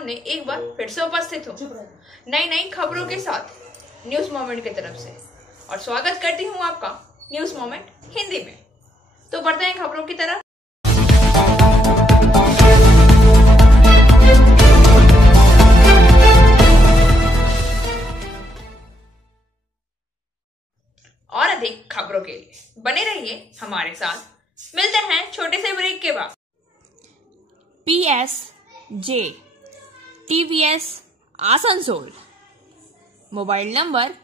सामने एक बार फिर से उपस्थित हूँ नई नई खबरों के साथ न्यूज मोमेंट की तरफ से, और स्वागत करती हूँ आपका न्यूज मोमेंट हिंदी में। तो बढ़ते हैं खबरों की तरफ। और अधिक खबरों के लिए बने रहिए हमारे साथ। मिलते हैं छोटे से ब्रेक के बाद। PSJ TVS Asansol, mobile number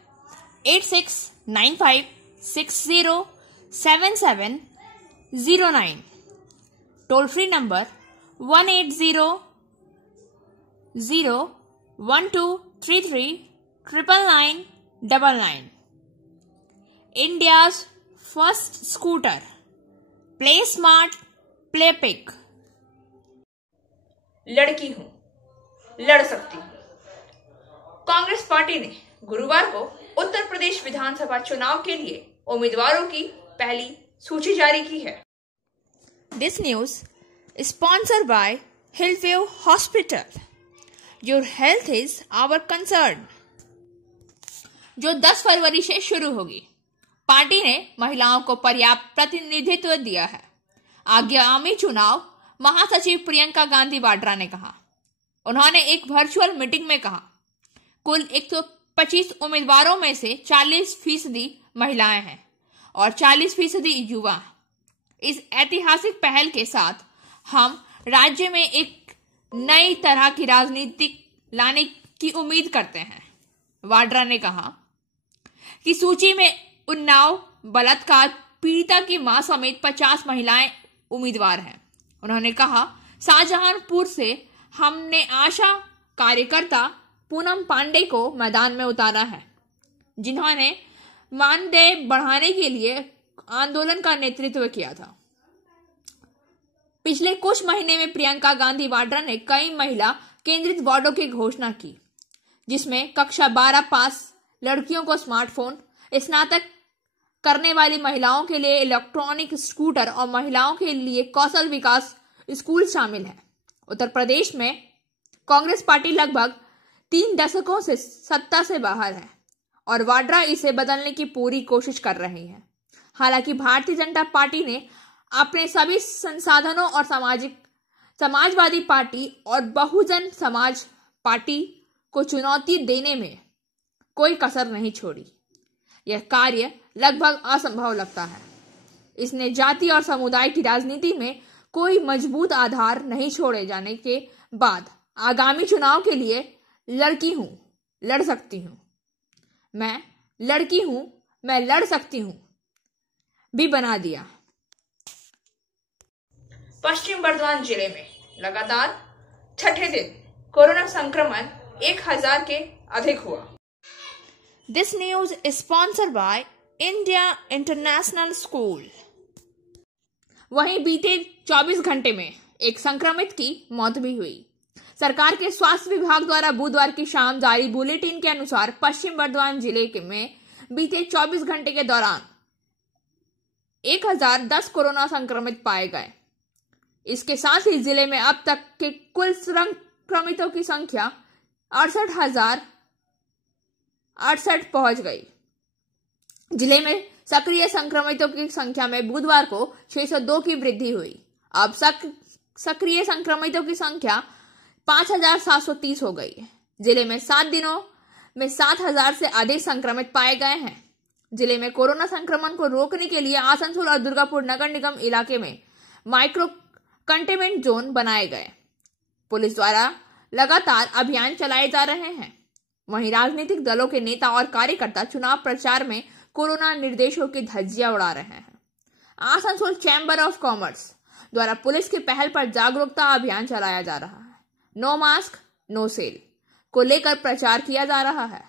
8695607709, toll free number 1800123399999। India's first scooter, Play Smart Play Pick। लड़की हूं, लड़ सकती हूं। कांग्रेस पार्टी ने गुरुवार को उत्तर प्रदेश विधानसभा चुनाव के लिए उम्मीदवारों की पहली सूची जारी की है। This news is sponsored by Hillview Hospital. Your health is our concern, जो 10 फरवरी से शुरू होगी। पार्टी ने महिलाओं को पर्याप्त प्रतिनिधित्व दिया है। आगामी चुनाव महासचिव प्रियंका गांधी वाड्रा ने कहा। उन्होंने एक वर्चुअल मीटिंग में कहा, कुल 125 उम्मीदवारों में से 40% महिलाएं हैं और 40% युवा। इस ऐतिहासिक पहल के साथ हम राज्य में एक नई तरह की राजनीति लाने की उम्मीद करते हैं। वाड्रा ने कहा कि सूची में उन्नाव बलात्कार पीड़िता की मां समेत 50 महिलाएं उम्मीदवार हैं। उन्होंने कहा, शाहजहांपुर से हमने आशा कार्यकर्ता पूनम पांडे को मैदान में उतारा है, जिन्होंने मानदेय बढ़ाने के लिए आंदोलन का नेतृत्व किया था। पिछले कुछ महीने में प्रियंका गांधी वाड्रा ने कई महिला केंद्रित वार्डों की घोषणा की, जिसमें कक्षा 12 पास लड़कियों को स्मार्टफोन, स्नातक करने वाली महिलाओं के लिए इलेक्ट्रॉनिक स्कूटर और महिलाओं के लिए कौशल विकास स्कूल शामिल है। उत्तर प्रदेश में कांग्रेस पार्टी लगभग 3 दशकों से सत्ता से बाहर है और वाड्रा इसे बदलने की पूरी कोशिश कर रही है। हालांकि भारतीय जनता पार्टी ने अपने सभी संसाधनों और समाजवादी पार्टी और बहुजन समाज पार्टी को चुनौती देने में कोई कसर नहीं छोड़ी। यह कार्य लगभग असंभव लगता है। इसने जाति और समुदाय की राजनीति में कोई मजबूत आधार नहीं छोड़े जाने के बाद आगामी चुनाव के लिए लड़की हूं, लड़ सकती हूं, मैं लड़की हूं, मैं लड़ सकती हूं भी बना दिया। पश्चिम बर्धमान जिले में लगातार छठे दिन कोरोना संक्रमण 1000 के अधिक हुआ। This news is sponsored by India International School. वहीं बीते 24 घंटे में एक संक्रमित की मौत भी हुई। सरकार के स्वास्थ्य विभाग द्वारा बुधवार की शाम जारी बुलेटिन के अनुसार पश्चिम बर्धमान जिले में बीते 24 घंटे के दौरान 1010 कोरोना संक्रमित पाए गए। इसके साथ ही जिले में अब तक के कुल संक्रमितों की संख्या 68,068 पहुंच गई। जिले में सक्रिय संक्रमितों की संख्या में बुधवार को 602 की वृद्धि हुई। अब सक्रिय संक्रमितों की संख्या 5,730 हो गई है। जिले में 7 दिनों में 7,000 से अधिक संक्रमित पाए गए हैं। जिले में कोरोना संक्रमण को रोकने के लिए आसनसोल और दुर्गापुर नगर निगम इलाके में माइक्रो कंटेनमेंट जोन बनाए गए। पुलिस द्वारा लगातार अभियान चलाए जा रहे हैं। वहीं राजनीतिक दलों के नेता और कार्यकर्ता चुनाव प्रचार में कोरोना निर्देशों की धज्जियां उड़ा रहे हैं। आसनसोल चैम्बर ऑफ कॉमर्स द्वारा पुलिस की पहल पर जागरूकता अभियान चलाया जा रहा है। नो मास्क नो सेल को लेकर प्रचार किया जा रहा है।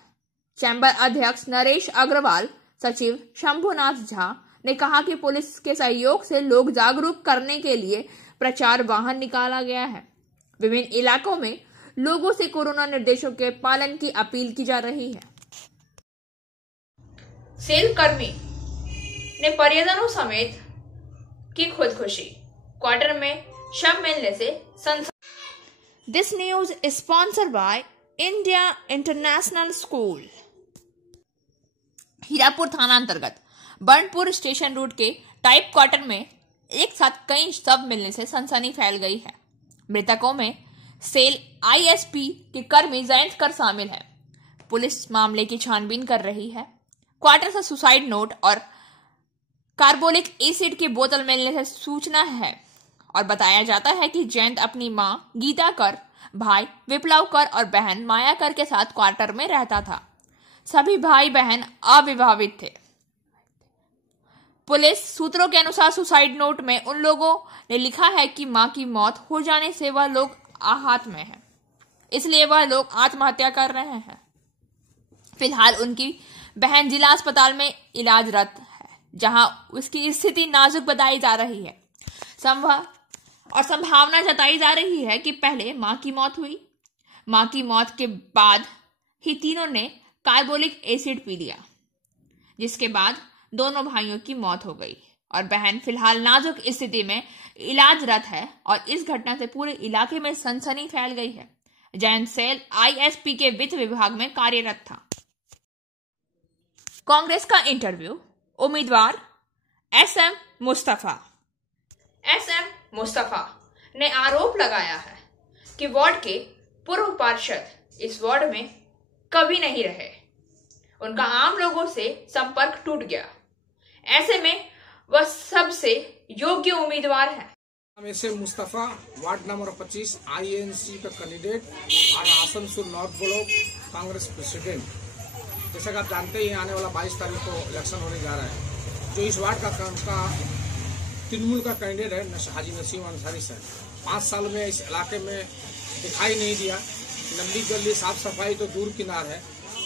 चैम्बर अध्यक्ष नरेश अग्रवाल, सचिव शंभुनाथ झा ने कहा कि पुलिस के सहयोग से लोग जागरूक करने के लिए प्रचार वाहन निकाला गया है। विभिन्न इलाकों में लोगों से कोरोना निर्देशों के पालन की अपील की जा रही है। सेल कर्मी ने परिजनों समेत की खुदकुशी, क्वार्टर में शव मिलने से this news is sponsored by India international school. Hirapur थाना अंतर्गत बर्नपुर स्टेशन रोड के टाइप क्वार्टर में एक साथ कई शव मिलने से सनसनी फैल गई है। मृतकों में सेल आईएसपी के कर्मी जयंत कर शामिल है। पुलिस मामले की छानबीन कर रही है। क्वार्टर से सुसाइड नोट और कार्बोलिक एसिड की बोतल मिलने से सूचना है और बताया जाता है कि जयंत अपनी मां गीता कर, भाई विप्लव कर और बहन माया कर के साथ क्वार्टर में रहता था। सभी भाई बहन अविवाहित थे। पुलिस सूत्रों के अनुसार सुसाइड नोट में उन लोगों ने लिखा है कि मां की मौत हो जाने से वह लोग आहत में हैं, इसलिए वह लोग आत्महत्या कर रहे हैं। फिलहाल उनकी बहन जिला अस्पताल में इलाजरत है, जहां उसकी स्थिति नाजुक बताई जा रही है। संभावना जताई जा रही है कि पहले मां की मौत हुई। मां की मौत के बाद ही तीनों ने कार्बोलिक एसिड पी लिया, जिसके बाद दोनों भाइयों की मौत हो गई और बहन फिलहाल नाजुक स्थिति में इलाजरत है और इस घटना से पूरे इलाके में सनसनी फैल गई है। जयंत सेल आईएसपी के वित्त विभाग में कार्यरत था। कांग्रेस का इंटरव्यू, उम्मीदवार एसएम मुस्तफा ने आरोप लगाया है कि वार्ड के पूर्व पार्षद इस वार्ड में कभी नहीं रहे। उनका आम लोगों से संपर्क टूट गया। ऐसे में वह सबसे योग्य उम्मीदवार है। SM Mustafa, ward number 25 INC का कैंडिडेट और Asansol north block Congress president. जैसा कि आप जानते हैं, आने वाला 22 तारीख को इलेक्शन होने जा रहा है। जो इस वार्ड का तृणमूल का कैंडिडेट है हाजी नसीम अंसारी सर, 5 साल में इस इलाके में दिखाई नहीं दिया। नली गली साफ सफाई तो दूर किनार है।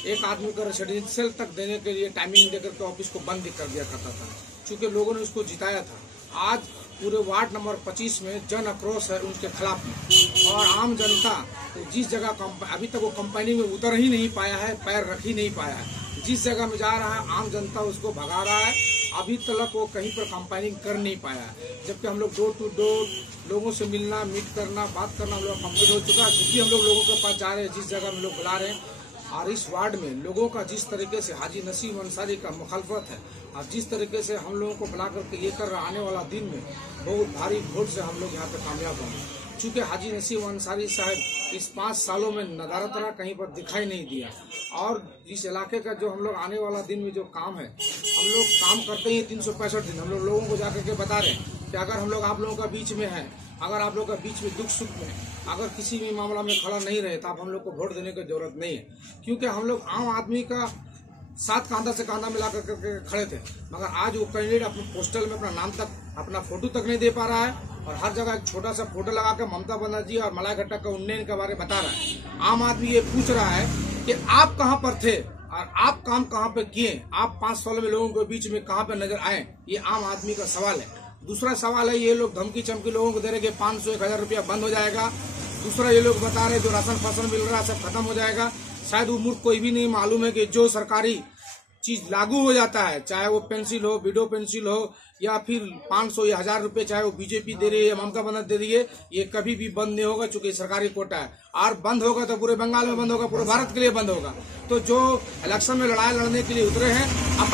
एक आदमी को रेसिडेंशियल तक देने के लिए टाइमिंग देकर के ऑफिस को बंद कर दिया करता था, क्योंकि लोगों ने उसको जिताया था। आज पूरे वार्ड नंबर 25 में जन आक्रोश है उनके खिलाफ में, और आम जनता जिस जगह अभी तक वो कंपनी में उतर ही नहीं पाया है, पैर रख ही नहीं पाया है, जिस जगह में जा रहा है आम जनता उसको भगा रहा है। अभी तक वो कहीं पर कंपाइनिंग कर नहीं पाया, जबकि हम लोग डोर टू डोर लोगों से मिलना, मीट करना, बात करना हम लोग कंप्लीट हो चुका है। जितनी हम लोगों के पास जा रहे हैं, जिस जगह में लोग बुला रहे हैं, और इस वार्ड में लोगों का जिस तरीके से हाजी नसीम अंसारी का मुखालफत है और जिस तरीके से हम लोगों को बुला करके ये कर रहा, आने वाला दिन में बहुत भारी वोट से हम लोग यहाँ पे कामयाब होंगे। चूँकि हाजी नसीम अंसारी साहब इस 5 सालों में नदारत कहीं पर दिखाई नहीं दिया, और इस इलाके का जो हम लोग आने वाला दिन में जो काम है, हम लोग काम करते ही 365 दिन हम लोगों को जाकर के बता रहे हैं कि अगर हम लोग आप लोगों का बीच में है, अगर आप लोगों का बीच में दुख सुख में, अगर किसी भी मामला में खड़ा नहीं रहे तो आप हम लोग को वोट देने की जरूरत नहीं है, क्योंकि हम लोग आम आदमी का साथ कांधा से कांधा मिला करके खड़े थे। मगर आज वो कैंडिडेट अपने पोस्टल में अपना नाम तक, अपना फोटो तक नहीं दे पा रहा है, और हर जगह एक छोटा सा फोटो लगा के ममता बनर्जी और मलाई घट्टा का उन्नयन के बारे में बता रहा है। आम आदमी ये पूछ रहा है कि आप कहाँ पर थे और आप काम कहाँ पे किए, आप 5 साल में लोगों के बीच में कहाँ पे नजर आए, ये आम आदमी का सवाल है। दूसरा सवाल है, ये लोग धमकी चमकी लोगों को दे रहे कि 500-1000 रुपया बंद हो जाएगा। दूसरा ये लोग बता रहे जो राशन फासन मिल रहा है सब खत्म हो जाएगा। शायद वो मूर्ख कोई भी नहीं मालूम है कि जो सरकारी चीज लागू हो जाता है, चाहे वो पेंसिल हो, विडो पेंसिल हो, या फिर 500 या 1000 रुपए चाहे वो बीजेपी दे रही है या ममता बनर्जी दे रही है, ये कभी भी बंद नहीं होगा, चूंकि सरकारी कोटा है। और बंद होगा तो पूरे बंगाल में बंद होगा, पूरे भारत के लिए बंद होगा। तो जो इलेक्शन में लड़ाई लड़ने के लिए उतरे हैं, आप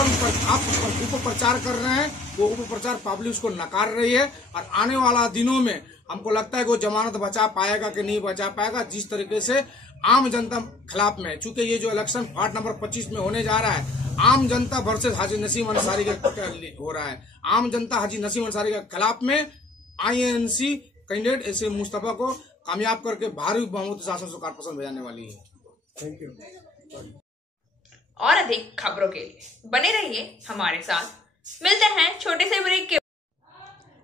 उपप्रचार कर रहे हैं, वो उपप्रचार पब्लिक उसको नकार रही है। और आने वाला दिनों में हमको लगता है कि वो जमानत बचा पाएगा कि नहीं बचा पाएगा, जिस तरीके से आम जनता खिलाफ में, चूंकि ये जो इलेक्शन वार्ड नंबर 25 में होने जा रहा है, आम जनता वर्सेस हाजी नसीम अंसारी का हो रहा है। आम जनता हाजी नसीम अंसारी के खिलाफ में आईएनसी कैंडिडेट एसएम मुस्तफा को कामयाब करके भारी बहुमत से शासन सरकार पसंद भेजने वाली है। Thank you. और अधिक खबरों के लिए बने रहिए हमारे साथ। मिलते हैं छोटे से ब्रेक के।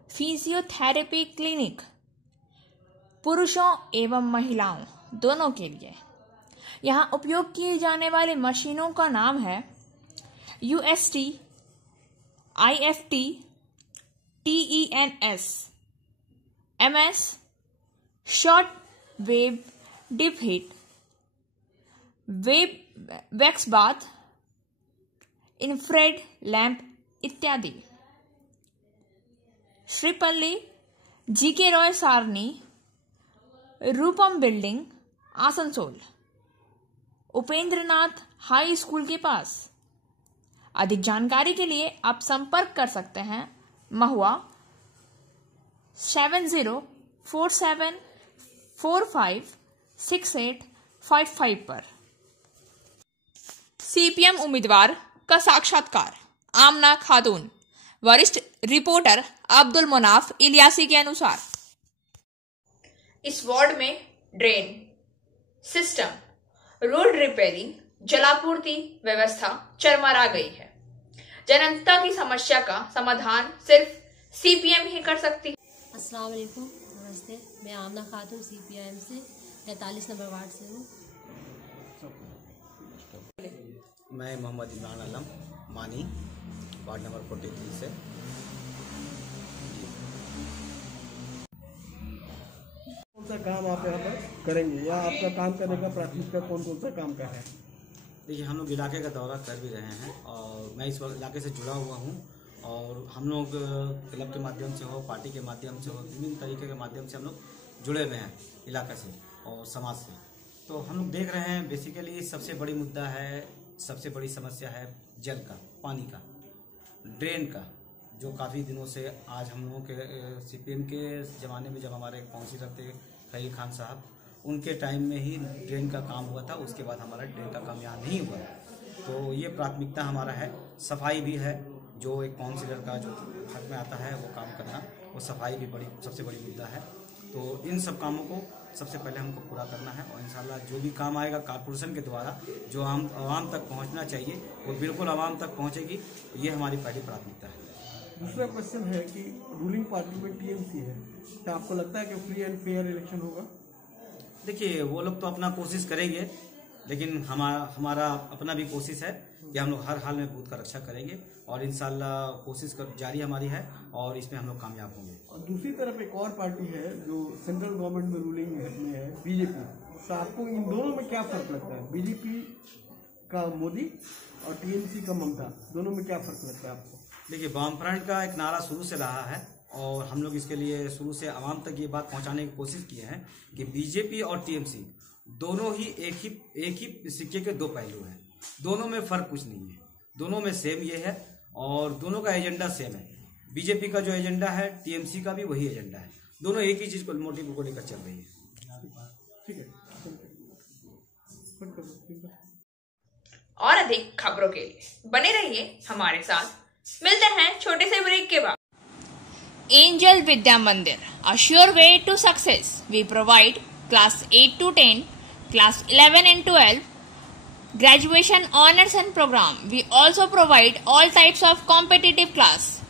फिजियोथेरेपी क्लिनिक पुरुषों एवं महिलाओं दोनों के लिए। यहाँ उपयोग किए जाने वाले मशीनों का नाम है UST, IFT, TENS, MS, short wave deep heat, web wax bath, infrared lamp इत्यादि। Sripally, GK Roy Sarani, Rupam building, Asansol, Upendranath high school के पास। अधिक जानकारी के लिए आप संपर्क कर सकते हैं महुआ 7047456855 पर। सीपीएम उम्मीदवार का साक्षात्कार। आमना खातून, वरिष्ठ रिपोर्टर अब्दुल मुनाफ इलियासी के अनुसार इस वार्ड में ड्रेन सिस्टम, रोड रिपेयरिंग, जलापूर्ति व्यवस्था चरमरा गई है। जनता की समस्या का समाधान सिर्फ सीपीएम ही कर सकती है। अस्सलाम वालेकुम, नमस्ते। मैं आमना खातून सीपीआईएम से 43 नंबर वार्ड से हूँ। मैं मोहम्मद इमरान आलम मानी, वार्ड नंबर 43 से। कौन सा काम आप यहाँ पर करेंगे या आपका काम करने का प्राथमिकता कौन कौन सा काम का है? देखिए, हम लोग इलाके का दौरा कर भी रहे हैं और मैं इस वक्त इलाके से जुड़ा हुआ हूँ और हम लोग क्लब के माध्यम से हो, पार्टी के माध्यम से हो, विभिन्न तरीके के माध्यम से हम लोग जुड़े हुए हैं इलाके से और समाज से। तो हम लोग देख रहे हैं बेसिकली सबसे बड़ी मुद्दा है, सबसे बड़ी समस्या है जल का, पानी का, ड्रेन का, जो काफ़ी दिनों से आज हम लोगों के सीपीएम के ज़माने में जब हमारे काउंसिलर थे खलील खान साहब, उनके टाइम में ही ड्रेन का काम हुआ था। उसके बाद हमारा ड्रेन का काम यहाँ नहीं हुआ। तो ये प्राथमिकता हमारा है। सफाई भी है, जो एक काउंसिलर का जो हक में आता है वो काम करना, वो सफाई भी सबसे बड़ी मुद्दा है। तो इन सब कामों को सबसे पहले हमको पूरा करना है और इंशाल्लाह जो भी काम आएगा कॉर्पोरेशन के द्वारा जो आवाम तक पहुंचना चाहिए वो बिल्कुल आवाम तक पहुंचेगी। ये हमारी पहली प्राथमिकता है। दूसरा क्वेश्चन है कि रूलिंग पार्टी में टीएमसी है, क्या आपको लगता है कि फ्री एंड फेयर इलेक्शन होगा? देखिए, वो लोग तो अपना कोशिश करेंगे, लेकिन हमारा अपना भी कोशिश है कि हम लोग हर हाल में बूथ का रक्षा करेंगे और इंशाल्लाह कोशिश जारी हमारी है और इसमें हम लोग कामयाब होंगे। और दूसरी तरफ एक और पार्टी है जो सेंट्रल गवर्नमेंट में रूलिंग में है, बीजेपी। तो आपको इन दोनों में क्या फर्क लगता है? बीजेपी का मोदी और टीएमसी का ममता, दोनों में क्या फर्क लगता है आपको? देखिए, वामफ्रंट का एक नारा शुरू से रहा है और हम लोग इसके लिए शुरू से आवाम तक ये बात पहुंचाने की कोशिश किए हैं कि बीजेपी और टीएमसी दोनों ही एक ही सिक्के के दो पहलू हैं। दोनों में फर्क कुछ नहीं है, दोनों में सेम ये है और दोनों का एजेंडा सेम है। बीजेपी का जो एजेंडा है टीएमसी का भी वही एजेंडा है। दोनों एक ही चीज को, मोटिव को लेकर चल रही है। ठीक है। और अधिक खबरों के लिए बने रहिए हमारे साथ। मिलते हैं छोटे से ब्रेक के बाद। एंजल विद्या मंदिर, a sure way to success. We provide class 8 to 10, class 11 and 12, graduation honors and program. We also provide all types of competitive class.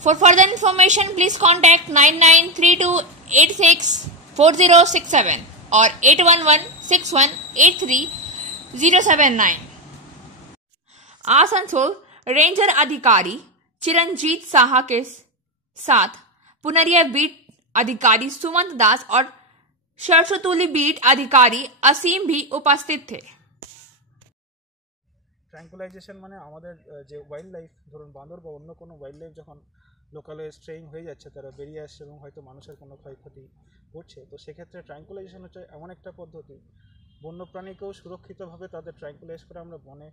For further information, please contact 9932864067 or 81161830079. Asansol ranger अधिकारी चिरंजीत साहा के साथ पुनरिया beat अधिकारी सुमंत दास और सरसोतुली beat अधिकारी असीम भी उपस्थित थे। ট্র্যাঙ্কুলাইজেশন মানে আমাদের যে ওয়াইল্ড লাইফ, ধরুন বাঁদর বা অন্য কোনো ওয়াইল্ড লাইফ যখন লোকালে স্ট্রেইং হয়ে যাচ্ছে, তারা বেরিয়ে আসছে এবং হয়তো মানুষের কোনো ক্ষয়ক্ষতি ঘটছে, তো সেক্ষেত্রে ট্র্যাঙ্কুলাইজেশন হচ্ছে এমন একটা পদ্ধতি, বন্যপ্রাণীকেও সুরক্ষিতভাবে তাদের ট্র্যাঙ্কুলাইজ করে আমরা বনে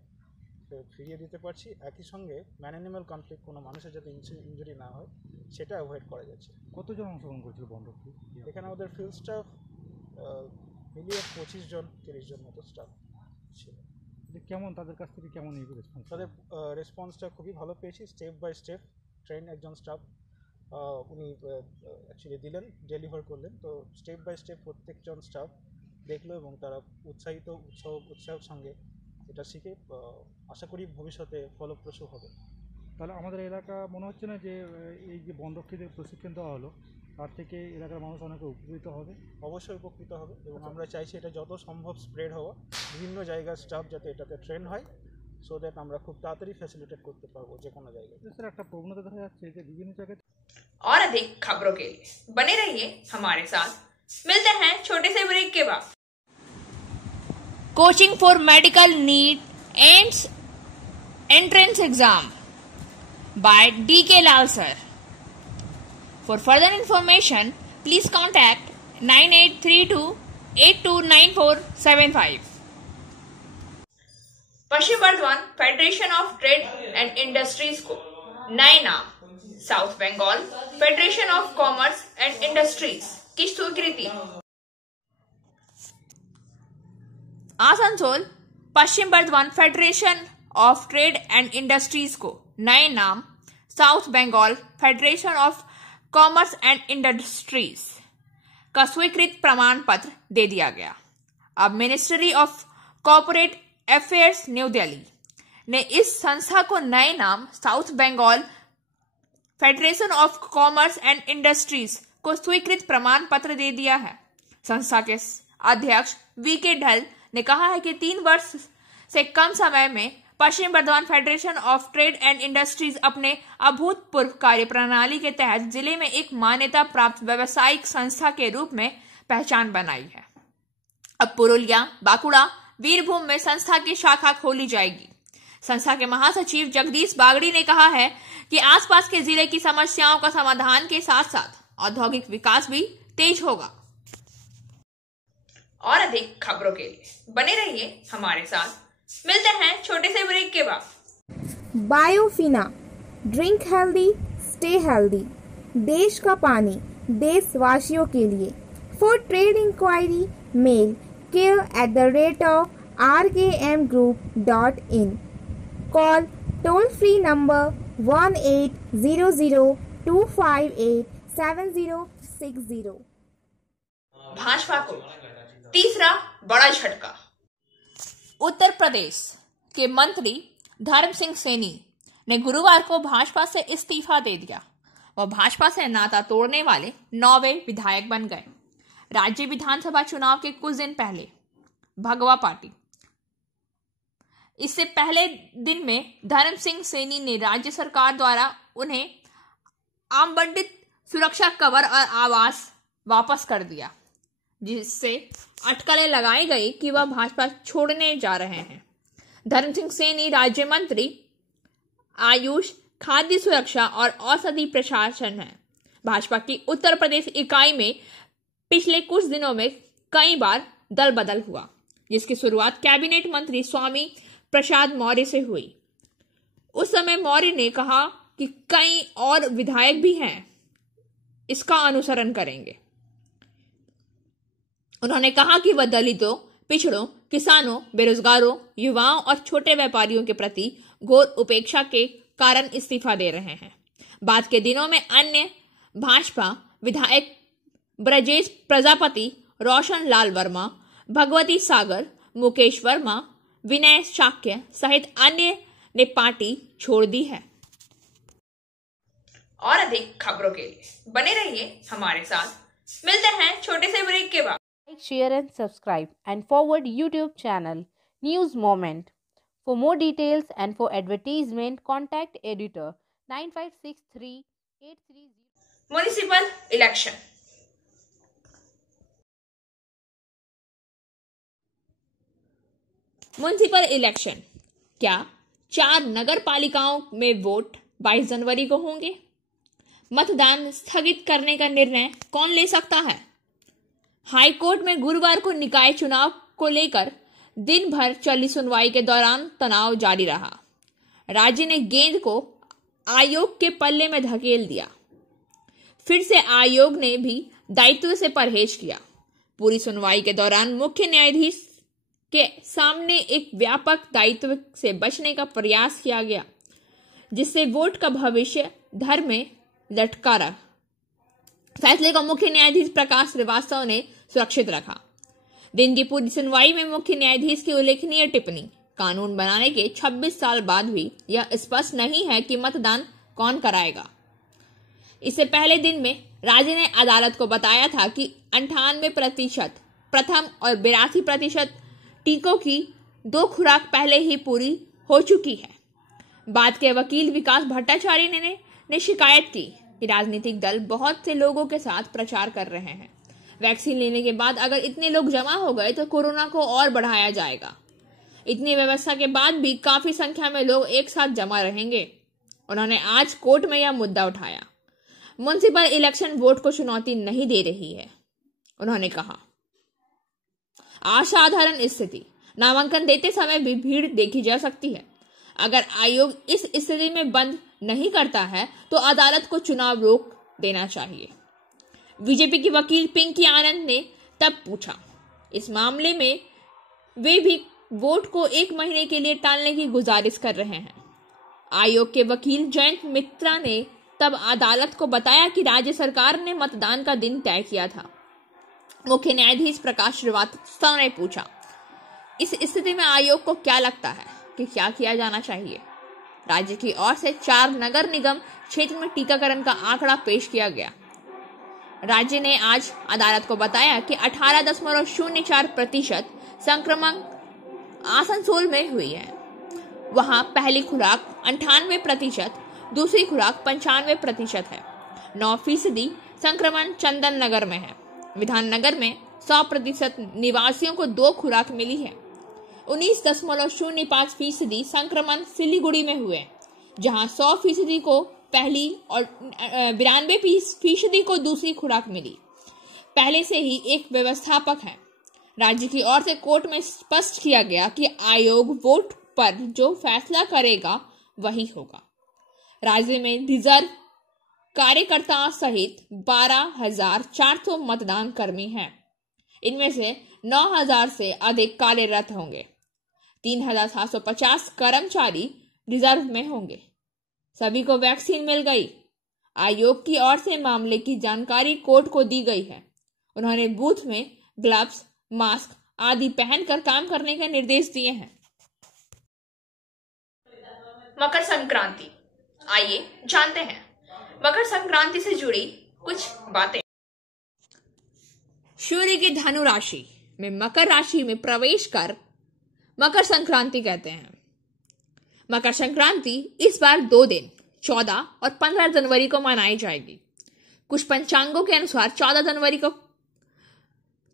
ফিরিয়ে দিতে পারছি। একই সঙ্গে ম্যান অ্যানিম্যাল কনফ্লিক্ট, কোনো মানুষের যাতে ইনজুরি না হয় সেটা অ্যাভয়েড করা যাচ্ছে। কতজন অংশগ্রহণ করেছিল বন্ধকি? এখানে আমাদের ফিল্ড স্টাফ মিলিয়ে 25 জন 30 জন মতো স্টাফ ছিল। কেমন তাদের কাছ থেকে কেমন রেসপন্স? তাদের রেসপন্সটা খুবই ভালো পেয়েছি। স্টেপ বাই স্টেপ ট্রেন একজন স্টাফ উনি অ্যাকচুয়ালি দিলেন, ডেলিভার করলেন। তো স্টেপ বাই স্টেপ প্রত্যেকজন স্টাফ দেখলো এবং তারা উৎসাহের সঙ্গে এটা শিখে আশা করি ভবিষ্যতে ফলপ্রসূ হবে। তাহলে আমাদের এলাকা মনে হচ্ছে না যে এই যে বনরক্ষীদের প্রশিক্ষণ দেওয়া হলো তার থেকে এলাকার মানুষ অনেক উপকৃত হবে? অবশ্যই উপকৃত হবে এবং আমরা চাইছি এটা যত সম্ভব স্প্রেড হওয়া, বিভিন্ন জায়গার স্টাফ যাতে এটাতে ট্রেন হয়, সো দ্যাট আমরা খুব তাড়াতাড়ি ফ্যাসিলিটেট করতে পারবো যে কোনো জায়গায়। স্যার, একটা প্রবণতা দেখা যাচ্ছে যে বিভিন্ন জায়গায়। और अधिक खबरों के लिए बने रहिए हमारे साथ। मिलते हैं छोटे से ब्रेक के बाद। Coaching for medical neat and entrance exam by D.K. Lal sir. For further information, please contact 9832829475। Paschim Bardhaman federation of trade and industries को नए नाम south Bengal federation of commerce and industries की स्वीकृति। Asansol Paschim Bardhaman federation of trade and industries को नए नाम south Bengal federation of commerce and industries का स्वीकृत प्रमाण पत्र दे दिया गया। अब ministry of corporate affairs new Delhi ने इस संस्था को नए नाम south Bengal federation of commerce and industries को स्वीकृत प्रमाण पत्र दे दिया है। संस्था के अध्यक्ष वीके ढल ने कहा है कि 3 वर्ष से कम समय में Paschim Bardhaman federation of trade and industries अपने अभूतपूर्व कार्य प्रणाली के तहत जिले में एक मान्यता प्राप्त व्यावसायिक संस्था के रूप में पहचान बनाई है। अब पुरुलिया, बांकुड़ा, वीरभूम में संस्था की शाखा खोली जाएगी। संस्था के महासचिव जगदीश बागड़ी ने कहा है कि आसपास के जिले की समस्याओं का समाधान के साथ साथ औद्योगिक विकास भी तेज होगा। और अधिक खबरों के लिए बने रहिए हमारे साथ। मिलते हैं छोटे से ब्रेक के बाद। Biofina, drink healthy, stay healthy. देश का पानी देशवासियों के लिए। For trade inquiry mail care@rkmgroup.in। Call toll free number 1800-258-7060। Bhajpa को तीसरा बड़ा झटका। उत्तर प्रदेश के मंत्री धर्म सिंह सैनी ने गुरुवार को भाजपा से इस्तीफा दे दिया। वह भाजपा से नाता तोड़ने वाले 9वें विधायक बन गए। राज्य विधानसभा चुनाव के कुछ दिन पहले भगवा पार्टी इससे पहले दिन में धर्म सिंह सैनी ने राज्य सरकार द्वारा उन्हें आवंटित सुरक्षा कवर और आवास वापस कर दिया, जिससे अटकलें लगाई गई कि वह भाजपा छोड़ने जा रहे हैं। धर्म सिंह सैनी राज्य मंत्री आयुष, खाद्य सुरक्षा और औषधि प्रशासन है। भाजपा की उत्तर प्रदेश इकाई में पिछले कुछ दिनों में कई बार दल बदल हुआ, जिसकी शुरुआत कैबिनेट मंत्री स्वामी प्रसाद मौर्य से हुई। उस समय मौर्य ने कहा कि कई और विधायक भी हैं, इसका अनुसरण करेंगे। उन्होंने कहा कि वह दलितों, पिछड़ों, किसानों, बेरोजगारों, युवाओं और छोटे व्यापारियों के प्रति घोर उपेक्षा के कारण इस्तीफा दे रहे हैं। बाद के दिनों में अन्य भाजपा विधायक ब्रजेश प्रजापति, रोशन लाल वर्मा, भगवती सागर, मुकेश वर्मा, विनय शाक्य सहित अन्य ने पार्टी छोड़ दी है। और अधिक खबरों के लिए बने रहिए हमारे साथ। मिलते हैं छोटे से ब्रेक के बाद। Like, share and subscribe and forward YouTube channel News Moment. For more details and for advertisement, contact editor 956383. Municipal election. Municipal election. क्या 4 नगर पालिकाओं में वोट 22 जनवरी को होंगे? मतदान स्थगित करने का निर्णय कौन ले सकता है? हाईकोर्ट में गुरुवार को निकाय चुनाव को लेकर दिन भर चली सुनवाई के दौरान तनाव जारी रहा। राज्य ने गेंद को आयोग के पल्ले में धकेल दिया। फिर से आयोग ने भी दायित्व से परहेज किया। पूरी सुनवाई के दौरान मुख्य न्यायाधीश के सामने एक व्यापक दायित्व से बचने का प्रयास किया गया, जिससे वोट का भविष्य धर में लटका रहा। फैसले को मुख्य न्यायाधीश प्रकाश श्रीवास्तव ने सुरक्षित रखा। दिन की पूरी सुनवाई में मुख्य न्यायाधीश की उल्लेखनीय टिप्पणी, कानून बनाने के 26 साल बाद भी यह स्पष्ट नहीं है कि मतदान कौन कराएगा। इससे पहले दिन में राज्य ने अदालत को बताया था कि 98% प्रथम और 82% टीकों की 2 खुराक पहले ही पूरी हो चुकी है। बाद के वकील विकास भट्टाचार्य ने शिकायत की कि राजनीतिक दल बहुत से लोगों के साथ प्रचार कर रहे हैं। वैक्सीन लेने के बाद अगर इतने लोग जमा हो गए तो कोरोना को और बढ़ाया जाएगा। इतनी व्यवस्था के बाद भी काफी संख्या में लोग एक साथ जमा रहेंगे। उन्होंने आज कोर्ट में यह मुद्दा उठाया। म्युनिसिपल इलेक्शन वोट को चुनौती नहीं दे रही है। उन्होंने कहा, असाधारण स्थिति, नामांकन देते समय भी भीड़ देखी जा सकती है। अगर आयोग इस स्थिति में बंद नहीं करता है तो अदालत को चुनाव रोक देना चाहिए। बीजेपी की वकील पिंकी आनंद ने तब पूछा, इस मामले में वे भी वोट को 1 महीने के लिए टालने की गुजारिश कर रहे हैं। आयोग के वकील जयंत मित्रा ने तब अदालत को बताया कि राज्य सरकार ने मतदान का दिन तय किया था। मुख्य न्यायाधीश प्रकाश श्रीवास्तव ने पूछा, इस स्थिति में आयोग को क्या लगता है कि क्या किया जाना चाहिए? राज्य की ओर से 4 नगर निगम क्षेत्र में टीकाकरण का आंकड़ा पेश किया गया। राज्य ने आज अदालत को बताया कि 18.04% संक्रमण आसनसोल में हुई है। वहां पहली खुराक 98%, दूसरी खुराक 95% है। 9% संक्रमण चंदन नगर में है। विधाननगर में 100% निवासियों को 2 खुराक मिली है। 19.05% संक्रमण सिलीगुड़ी में हुए, जहां 100% को पहली और 92% को दूसरी खुराक मिली। पहले से ही एक व्यवस्थापक है। राज्य की ओर से कोर्ट में स्पष्ट किया गया कि आयोग वोट पर जो फैसला करेगा वही होगा। राज्य में रिजर्व कार्यकर्ता सहित 12,400 मतदान कर्मी हैं। इनमें से 9,000 से अधिक कार्यरत होंगे। 3,750 कर्मचारी रिजर्व में होंगे। सभी को वैक्सीन मिल गई। आयोग की ओर से मामले की जानकारी कोर्ट को दी गई है। उन्होंने बूथ में ग्लव्स, मास्क आदि पहनकर काम करने के निर्देश दिए हैं। मकर संक्रांति, आइए जानते हैं मकर संक्रांति से जुड़ी कुछ बातें। सूर्य की धनु राशि में मकर राशि में प्रवेश कर मकर संक्रांति कहते हैं। मकर संक्रांति इस बार 2 दिन 14 और 15 जनवरी को मनाई जाएगी। कुछ पंचांगों के अनुसार 14 जनवरी को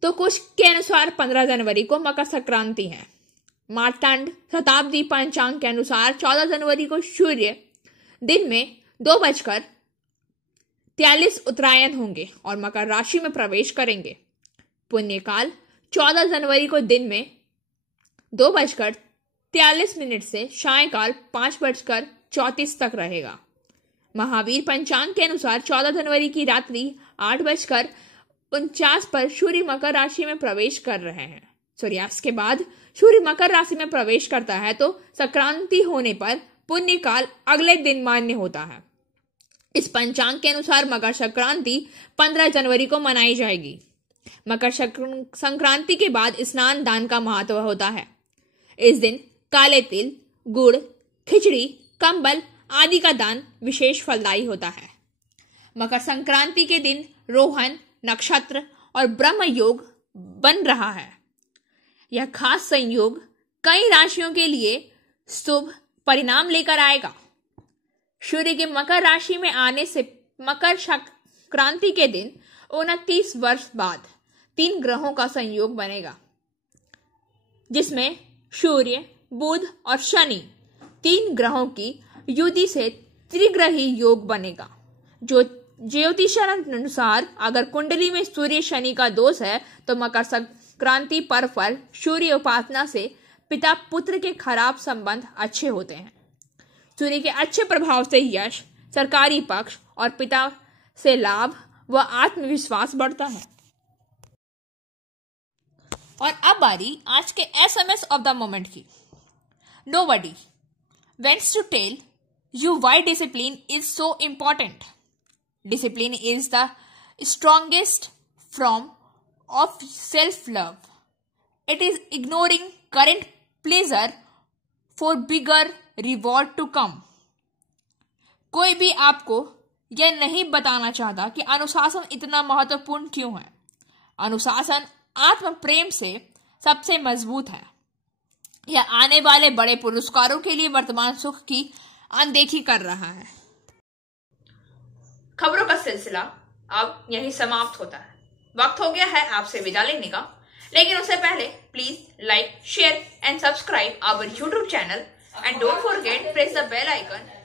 तो कुछ के अनुसार 15 जनवरी को मकर संक्रांति है। मार्तंड शताब्दी पंचांग के अनुसार 14 जनवरी को सूर्य दिन में 2:43 उत्तरायण होंगे और मकर राशि में प्रवेश करेंगे। पुण्यकाल 14 जनवरी को दिन में 2:43 से सायंकाल 5:34 तक रहेगा। महावीर पंचांग के अनुसार 14 जनवरी की रात्रि 8:49 पर सूर्य मकर राशि में प्रवेश कर रहे हैं। सूर्यास्त के बाद सूर्य मकर राशि में प्रवेश करता है तो संक्रांति होने पर पुण्य काल अगले दिन मान्य होता है। इस पंचांग के अनुसार मकर संक्रांति 15 जनवरी को मनाई जाएगी। मकर संक्रांति के बाद स्नान दान का महत्व होता है। इस दिन काले तिल, गुड़, खिचड़ी, कंबल आदि का दान विशेष फलदायी होता है। मकर संक्रांति के दिन रोहन नक्षत्र और ब्रह्म योग बन रहा है। यह खास संयोग कई राशियों के लिए शुभ परिणाम लेकर आएगा। सूर्य के मकर राशि में आने से मकर संक्रांति के दिन 29 वर्ष बाद 3 ग्रहों का संयोग बनेगा, जिसमें सूर्य, बुध और शनि 3 ग्रहों की युति से त्रिग्रही योग बनेगा। जो ज्योतिषानुसार अगर कुंडली में सूर्य शनि का दोष है तो मकर संक्रांति पर्व पर सूर्य उपासना से पिता पुत्र के खराब संबंध अच्छे होते हैं। सूर्य के अच्छे प्रभाव से यश, सरकारी पक्ष और पिता से लाभ व आत्मविश्वास बढ़ता है। और अब बारी आज के SMS ऑफ द मोमेंट की। Nobody wants to tell you why discipline is so important. Discipline is the strongest form of self-love. It is ignoring current pleasure for bigger reward to come. कोई भी आपको यह नहीं बताना चाहता कि अनुशासन इतना महत्वपूर्ण क्यों है। अनुशासन आत्म प्रेम से सबसे मजबूत है। यह आने वाले बड़े पुरस्कारों के लिए वर्तमान सुख की अनदेखी कर रहा है। खबरों का सिलसिला अब यही समाप्त होता है। वक्त हो गया है आपसे विदा लेने का, लेकिन उससे पहले please like, share and subscribe our YouTube channel and don't forget press the bell icon